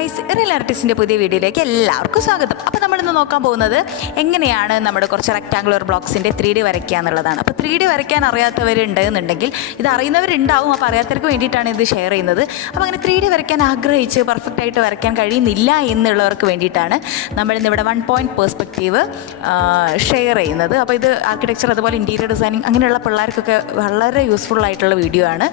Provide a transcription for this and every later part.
Guys real ആർട്ടിസ്റ്റിന്റെ പുതിയ വീഡിയോയിലേക്ക് എല്ലാവർക്കും സ്വാഗതം. അപ്പോൾ നമ്മളിന്ന് നോക്കാൻ പോകുന്നത് എങ്ങനെയാണ് നമ്മുടെ കുറച്ച് റെക്ടാങ്കുലർ ബ്ലോക്സിന്റെ ത്രീ ഡി വരയ്ക്കുക എന്നുള്ളതാണ്. അപ്പോൾ ത്രീ ഡി വരയ്ക്കാൻ അറിയാത്തവരുണ്ട് എന്നുണ്ടെങ്കിൽ ഇത് അറിയുന്നവരുണ്ടാവും. അപ്പോൾ അറിയാത്തവർക്ക് വേണ്ടിയിട്ടാണ് ഇത് ഷെയർ ചെയ്യുന്നത്. അപ്പോൾ അങ്ങനെ ത്രീ ഡി വരയ്ക്കാൻ ആഗ്രഹിച്ച് പെർഫെക്റ്റ് ആയിട്ട് വരയ്ക്കാൻ കഴിയുന്നില്ല എന്നുള്ളവർക്ക് വേണ്ടിയിട്ടാണ് നമ്മളിന്ന് ഇവിടെ വൺ പോയിന്റ് പേഴ്സ്പെക്റ്റീവ് ഷെയർ ചെയ്യുന്നത്. അപ്പോൾ ഇത് ആർക്കിടെക്ചർ അതുപോലെ ഇന്റീരിയർ ഡിസൈനിങ് അങ്ങനെയുള്ള പിള്ളേർക്കൊക്കെ വളരെ യൂസ്ഫുൾ ആയിട്ടുള്ള വീഡിയോ ആണ്.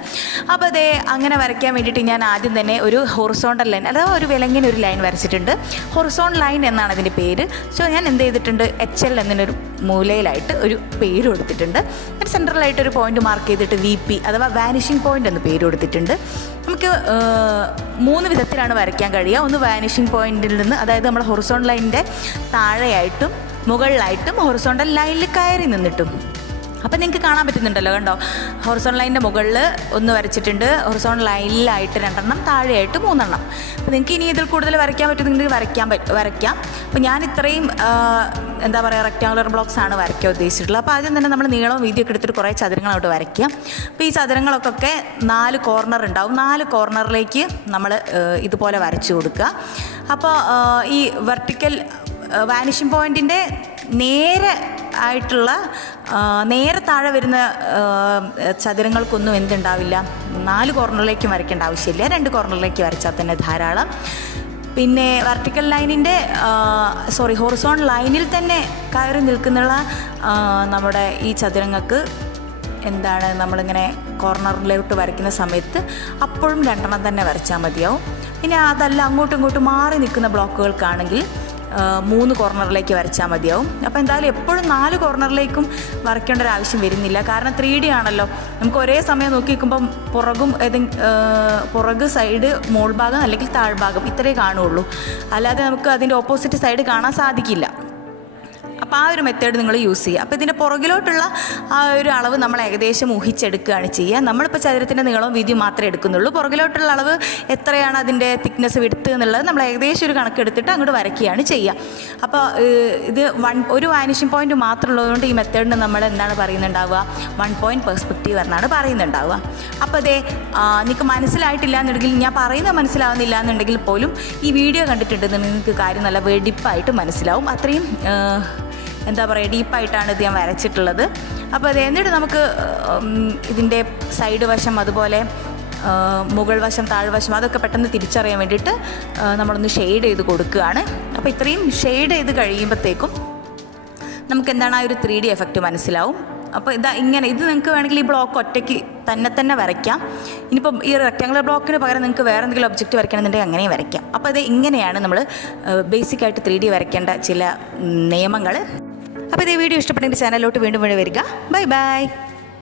അപ്പോൾ അതേ അങ്ങനെ വരയ്ക്കാൻ വേണ്ടിയിട്ട് ഞാൻ ആദ്യം തന്നെ ഒരു ഹൊറിസോണ്ടൽ ലൈൻ അഥവാ ഒരു വിലങ്ങിന് ഒരു ലൈൻ വരച്ചിട്ടുണ്ട്. ഹൊറിസോൺ ലൈൻ എന്നാണ് അതിന്റെ പേര്. സോ ഞാൻ എന്ത് ചെയ്തിട്ടുണ്ട്? എച്ച് എൽ എന്നൊരു മൂലയിലായിട്ട് ഒരു പേര് കൊടുത്തിട്ടുണ്ട്. ഞാൻ സെൻട്രലായിട്ട് ഒരു പോയിന്റ് മാർക്ക് ചെയ്തിട്ട് വി പി അഥവാ വാനിഷിംഗ് പോയിന്റ് എന്ന് പേര് കൊടുത്തിട്ടുണ്ട്. നമുക്ക് മൂന്ന് വിധത്തിലാണ് വരയ്ക്കാൻ കഴിയുക. ഒന്ന് വാനിഷിംഗ് പോയിന്റിൽ നിന്ന് അതായത് നമ്മുടെ ഹൊറിസോൺ ലൈനിന്റെ താഴെയായിട്ടും മുകളിലായിട്ടും ഹൊറിസോണ്ടൽ ലൈനിൽ കയറി നിന്നിട്ടും. അപ്പം നിങ്ങൾക്ക് കാണാൻ പറ്റുന്നുണ്ടല്ലോ കണ്ടോ? ഹൊറിസോൺ ലൈനിന്റെ മുകളിൽ ഒന്ന് വരച്ചിട്ടുണ്ട്. ഹൊറിസോൺ ലൈനിലായിട്ട് രണ്ടെണ്ണം താഴെയായിട്ട് മൂന്നെണ്ണം. അപ്പം നിങ്ങൾക്ക് ഇനി ഇതിൽ കൂടുതൽ വരയ്ക്കാൻ പറ്റുന്നെങ്കിൽ വരയ്ക്കാൻ വരയ്ക്കാം. അപ്പം ഞാൻ ഇത്രയും എന്താ പറയുക റെക്റ്റാങ്കുലർ ബ്ലോക്സ് ആണ് വരയ്ക്കാൻ ഉദ്ദേശിച്ചിട്ടുള്ളത്. അപ്പോൾ ആദ്യം തന്നെ നമ്മൾ നീളവും വീതിയൊക്കെ എടുത്തിട്ട് കുറേ ചതുരങ്ങൾ അവിടെ വരയ്ക്കാം. അപ്പോൾ ഈ ചതുരങ്ങളൊക്കെ നാല് കോർണർ ഉണ്ടാവും. നാല് കോർണറിലേക്ക് നമ്മൾ ഇതുപോലെ വരച്ചു കൊടുക്കുക. അപ്പോൾ ഈ വെർട്ടിക്കൽ വാനിഷിംഗ് പോയിന്റിന്റെ നേരെ ആയിട്ടുള്ള നേരെ താഴെ വരുന്ന ചതുരങ്ങൾക്കൊന്നും എന്തുണ്ടാവില്ല. നാല് കോർണറിലേക്കും വരയ്ക്കേണ്ട ആവശ്യമില്ല. രണ്ട് കോർണറിലേക്ക് വരച്ചാൽ തന്നെ ധാരാളം. പിന്നെ വെർട്ടിക്കൽ ലൈനിന്റെ സോറി ഹോറിസോൺ ലൈനിൽ തന്നെ കയറി നിൽക്കുന്നുള്ള നമ്മുടെ ഈ ചതുരങ്ങൾക്ക് എന്താണ് നമ്മളിങ്ങനെ കോർണറിലോട്ട് വരയ്ക്കുന്ന സമയത്ത് അപ്പോഴും രണ്ടെണ്ണം തന്നെ വരച്ചാൽ മതിയാവും. പിന്നെ അതല്ല അങ്ങോട്ടും ഇങ്ങോട്ടും മാറി നിൽക്കുന്ന ബ്ലോക്കുകൾക്കാണെങ്കിൽ മൂന്ന് കോർണറിലേക്ക് വരച്ചാൽ മതിയാവും. അപ്പോൾ എന്തായാലും എപ്പോഴും നാല് കോർണറിലേക്കും വരയ്ക്കേണ്ട ഒരു ആവശ്യം വരുന്നില്ല. കാരണം ത്രീ ഡി ആണല്ലോ. നമുക്ക് ഒരേ സമയം നോക്കി നിൽക്കുമ്പം പുറകും ഏതെങ്കിലും പുറക് സൈഡ് മോൾ ഭാഗം അല്ലെങ്കിൽ താഴ്ഭാഗം ഇത്രയേ കാണുള്ളൂ അല്ലാതെ നമുക്ക് അതിന്റെ ഓപ്പോസിറ്റ് സൈഡ് കാണാൻ സാധിക്കില്ല. അപ്പോൾ ആ ഒരു മെത്തേഡ് നിങ്ങൾ യൂസ് ചെയ്യുക. അപ്പോൾ ഇതിന്റെ പുറകിലോട്ടുള്ള ആ ഒരു അളവ് നമ്മൾ ഏകദേശം ഊഹിച്ചെടുക്കുകയാണ് ചെയ്യുക. നമ്മളിപ്പോൾ ചതുരത്തിന്റെ നീളവും വീതിയും മാത്രമേ എടുക്കുന്നുള്ളൂ. പുറകിലോട്ടുള്ള അളവ് എത്രയാണ് അതിന്റെ തിക്നെസ് വിടുത്ത് എന്നുള്ളത് നമ്മൾ ഏകദേശം ഒരു കണക്കെടുത്തിട്ട് അങ്ങോട്ട് വരയ്ക്കുകയാണ് ചെയ്യുക. അപ്പോൾ ഇത് വൺ ഒരു വാനിഷിംഗ് പോയിന്റ് മാത്രം ഉള്ളതുകൊണ്ട് ഈ മെത്തേഡിന് നമ്മൾ എന്താണ് പറയുന്നുണ്ടാവുക? വൺ പോയിന്റ് പെർസ്പെക്റ്റീവ് എന്നാണ് പറയുന്നുണ്ടാവുക. അപ്പോൾ അതേ നിങ്ങൾക്ക് മനസ്സിലായിട്ടില്ല എന്നുണ്ടെങ്കിൽ ഞാൻ പറയുന്നത് മനസ്സിലാവുന്നില്ല എന്നുണ്ടെങ്കിൽ പോലും ഈ വീഡിയോ കണ്ടിട്ടുണ്ടെന്നുണ്ടെങ്കിൽ നിങ്ങൾക്ക് കാര്യം നല്ല വെടിപ്പായിട്ട് മനസ്സിലാവും. അത്രയും എന്താ പറയുക ഡീപ്പായിട്ടാണ് ഇത് ഞാൻ വരച്ചിട്ടുള്ളത്. അപ്പോൾ അത് എന്നിട്ട് നമുക്ക് ഇതിന്റെ സൈഡ് വശം അതുപോലെ മുകൾ വശം താഴ്വശം അതൊക്കെ പെട്ടെന്ന് തിരിച്ചറിയാൻ വേണ്ടിയിട്ട് നമ്മളൊന്ന് ഷെയ്ഡ് ചെയ്ത് കൊടുക്കുകയാണ്. അപ്പോൾ ഇത്രയും ഷെയ്ഡ് ചെയ്ത് കഴിയുമ്പോഴത്തേക്കും നമുക്ക് എന്താണ് ആ ഒരു ത്രീ ഡി എഫക്റ്റ് മനസ്സിലാവും. അപ്പോൾ ഇതാ ഇങ്ങനെ ഇത് നിങ്ങൾക്ക് വേണമെങ്കിൽ ഈ ബ്ലോക്ക് ഒറ്റയ്ക്ക് തന്നെ തന്നെ വരയ്ക്കാം. ഇനിയിപ്പം ഈ റെക്റ്റാങ്കുലർ ബ്ലോക്കിന് പകരം നിങ്ങൾക്ക് വേറെ എന്തെങ്കിലും ഒബ്ജക്റ്റ് വരയ്ക്കണമെന്നുണ്ടെങ്കിൽ അങ്ങനെയും വരയ്ക്കാം. അപ്പോൾ അത് ഇങ്ങനെയാണ് നമ്മൾ ബേസിക്കായിട്ട് ത്രീ ഡി വരയ്ക്കേണ്ട ചില നിയമങ്ങൾ. അപ്പോൾ ഇതേ വീഡിയോ ഇഷ്ടപ്പെട്ടെങ്കിൽ ചാനലിലോട്ട് വീണ്ടും വീണ്ടും വരിക. Bye bye